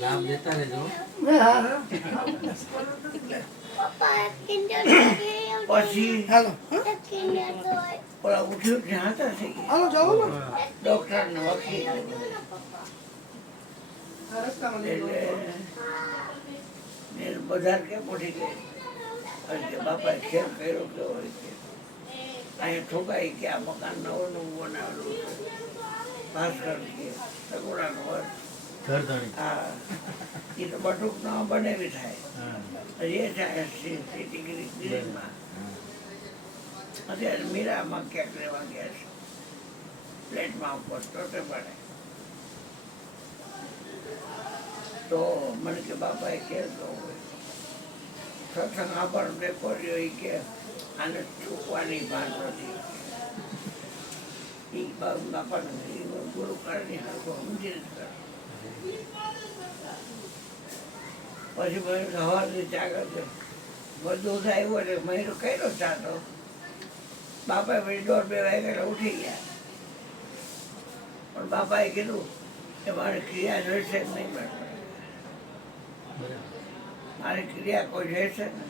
લાભ દેતા રહેજો. પછી હાલો ઓલા ઉઠ્યું ત્યાં હતા થઈ ગયા. હાલો જાઓ ને ડોક્ટર ને વકીલ આ રસ્તામાં લઈ એટલે ને બજાર કેમ ઉઠી ગઈ કારણ કે બાપાએ ખેલ કર્યો કે હોય કે અહીંયા ઠોકાઈ કે આ મકાન નવું બનાવેલું છે. ભાસ્કર કે સગોડાનો હોય ઘરધણી. હા એ તો બટુક ન બનાવી થાય હા. એ થાય સિટીગીરી ગ્રીનમાં અત્યારે મીરામાં ક્યાંક રહેવા ગયા છે ફ્લેટમાં ઉપર ટોટે પડે તો મને કે બાપાએ કહેતો હોય સત્સંગ આપણને રેકોર્ડ્યો એ કે આને ચૂકવાની ભાન નથી એ બાપાને ગુરુ કાળની હરકો સમજી નથી કરે પછી મને સવારની ચાગર છે બધું આવ્યું એટલે મહિનો કર્યો ચાતો બાપાએ પછી 1:30-2 વાગ્યા ઉઠી ગયા પણ બાપાએ કીધું કે મારે ક્રિયા જોઈશે નહીં મળે મારી ક્રિયા કોઈ જોઈશે ને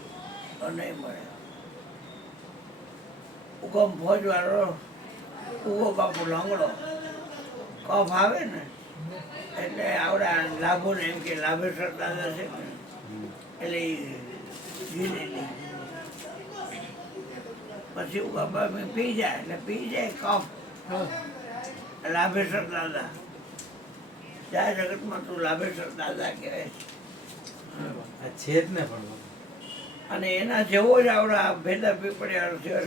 તો નહીં મળે ઉગમ ફોજવાળો ઉગો બાપુ લંગડો કફ આવે ને એટલે આવડા લાભો ને એમ કે લાભેશ્વર દાદા છે ને એટલે જીરેલી પછી બાપા પી જાય એટલે પી જાય કફ લાભેશ્વર દાદા જ્યાં જગતમાં તું લાભેશ્વર દાદા કહેવાય આ છે જ ને પણ અને એના જેવો જ આવડા ભેદા પીપળિયાનો થયો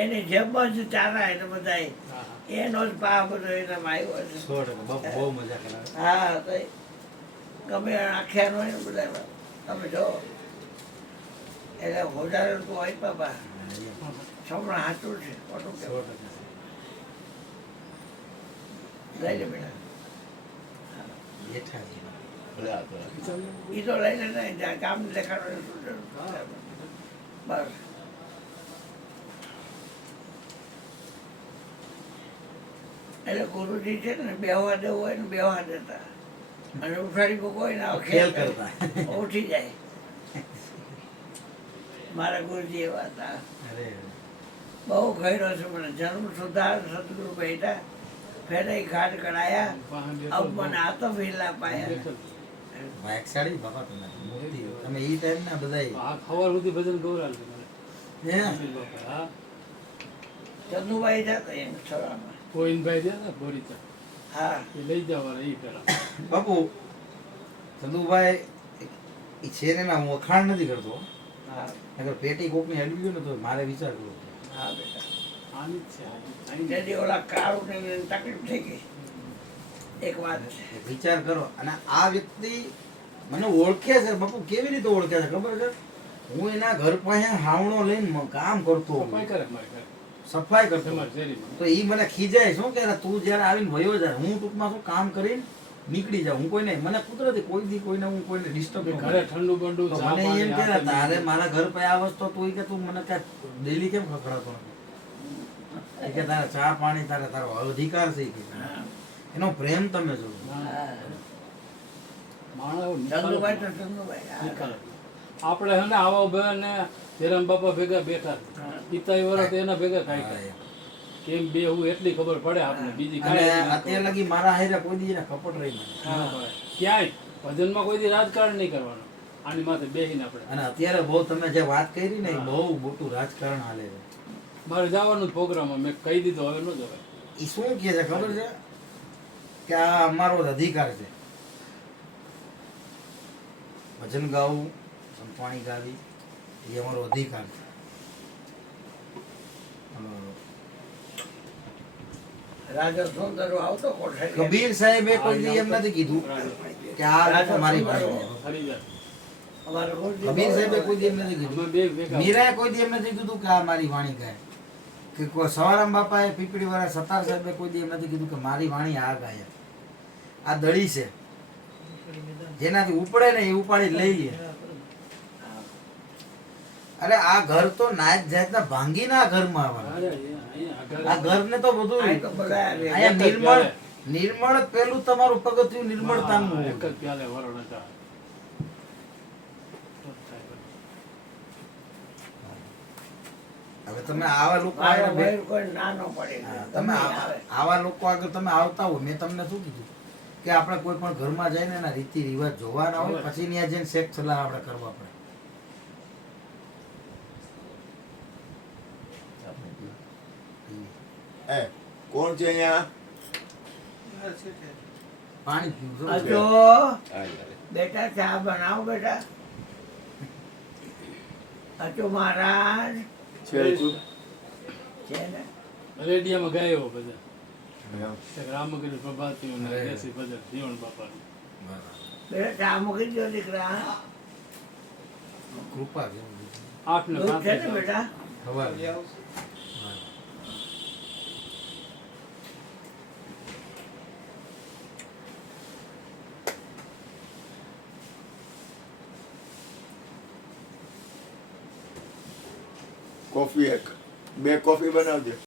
એની જેમ જ ચારા એને બધા એનો જ પા બધો એનામાં આવ્યો છે 100%. બાપુ બહુ મજા કરાવે. હા તો ગમે આખ્યાન હોય ને બધા તમે જો એટલે હોદાર તો હોય બાપા સમણા સાચું છે ખોટું કે 100%. લઈ લે બેટા બેઠા છે. એ તો લઈને નહીં જાય કામ દેખાડો બસ એટલે ગુરુજી છે ને બેહવા દેવું હોય ને બેહવા દેતા અને ઉઠાડી કોઈ હોય ને ખેલ કરતા. ઉઠી જાય મારા ગુરુજી એવા હતા અરે બહુ ગયરો છે મને જન્મ સુધાર સદગુરુ બેઠા ફેરાઈ ઘાટ કરાયા અબ મને આ તો વેલા પાયા વાયકસાડી બાપા તમે મુક્તિ તમે ઈ ટાઈમ ના બધાય આ ખબર સુધી ભજન ગૌરાલ હે હા ચંદુભાઈ જતા એમ છોડામાં ગોવિંદભાઈ છે ને બોરીચા હા એ લઈ જવાના એ પેલા બાપુ ચંદુભાઈ ઈ છે ને ના હું વખાણ નથી કરતો હા અગર પેટી કોકની અડવી ગયો ને તો મારે વિચાર કરવો પડે. હા બેટા આની જ છે આની તેથી ઓલા કાળું ને એને તકલીફ થઈ ગઈ એક વાત છે વિચાર કરો અને આ વ્યક્તિ મને ઓળખે છે બાપુ કેવી રીતે ઓળખે છે ખબર છે હું એના ઘર પાસે હાવણો લઈને કામ કરતો સફાઈ કરે મારી ઘરે સફાઈ કરતો તમારી શેરીમાં તો ઈ મને ખીજાય શું કે તું જ્યારે આવીને વયો જાય હું ટૂંકમાં શું કામ કરીને નીકળી જાઉં હું કોઈને મને કુદરતી કોઈ દી કોઈને હું કોઈને ડિસ્ટર્બ ન ઘરે કરું ઠંડુ બંડુ તો ચા મને એમ પાણી કે આપે તારે મને. મારા ઘર પાસે આ વસ્તુ તું ઈ કે તું મને ક્યાં ડેલી કેમ ખખડાતો નથી ઈ કે તારે ચા પાણી તારો અધિકાર છે ઈ કે હા એનો પ્રેમ તમે જોવો હા માણસ એવું ચંદુભાઈ તો નિખાલસ. ચંદુભાઈ હા. નિખાલસ. આપણે હે ને આવા બેન ને ધીરામ બાપા ભેગા બેઠા પિતાઈ વરસ એના ભેગા કાઢ્યા કેમ બે હું એટલી ખબર પડે આપણે બીજી અને કાંઈ નથી અત્યારે લગી મારા હારે કોઈ દી એને કપટ રહી નથી. ખબર પડે. ક્યાંય ભજનમાં કોઈ દી રાજકારણ નહીં કરવાનું આની માથે બેહીને આપણે અને અત્યારે બહુ તમે જે વાત કરી ને એ બહુ મોટું રાજકારણ હાલે છે મારે જવાનું જ પ્રોગ્રામમાં મેં કહી દીધું હવે ન જવાય એ શું કહે છે ખબર છે કે આ અમારો જ અધિકાર છે ભજન ગાવું સંતવાણી ગાવી એ અમારો અધિકાર છે રાજા સુંદર આવતો કોઠારી કબીર સાહેબે કોઈ દી એમ નથી કીધું કે આ તમારી ભાષા ફરી જાય અમારા ગુરુજી કબીર સાહેબે કોઈ દી એમ નથી કીધું અમે બે ભેગા મીરાએ કોઈ દી એમ નથી કીધું કે આ મારી વાણી ગાય કે કોઈ સવારામ બાપાએ પીપળી વાળા સતાર સાહેબે કોઈ દી એમ નથી કીધું કે મારી વાણી આ ગાય આ દળી છે જેનાથી ઉપડે ને એ ઉપાડી લઈએ અરે આ ઘર તો નાયક જાતના ભાંગીના ઘરમાં આવવાના અરે યાર. અહીંયા આ ઘર ને તો બધું અહીં તો બધા આવે. અહીંયા નિર્મળ પેલું તમારું પગથિયું નિર્મળતાનું એક જ પ્યાલે વરણ હતા. હવે તમે આવા લોકો મારો આગળ ભાઈ કોઈ નાનો પડે હા, ગમે તમે એ આવે. આવા લોકો આગળ તમે આવતા હો મેં તમને શું કીધું કે આપણે કોઈ પણ ઘરમાં જઈને એના રીતિ રિવાજ જોવાના હોય પછી ત્યાં જઈને શેખ સલાહ આપણે કરવા પડે એ કોણ છે અહીંયા પાણી પીવું અજો આ યાર. બેટા ચા બનાવો બેટા અજો મહારાજ છે તું? છે ને રેડિયામાં ગાયો બધા હા. એક રામગીરી પ્રભાતીઓ ને દેશી ભજન જીવન બાપાનું. બેટા ચા મૂકી દો દીકરા કૃપા છે 8 ને દૂધ છે ને 35 બેટા ખબર કોફી એક બે કોફી બનાવજે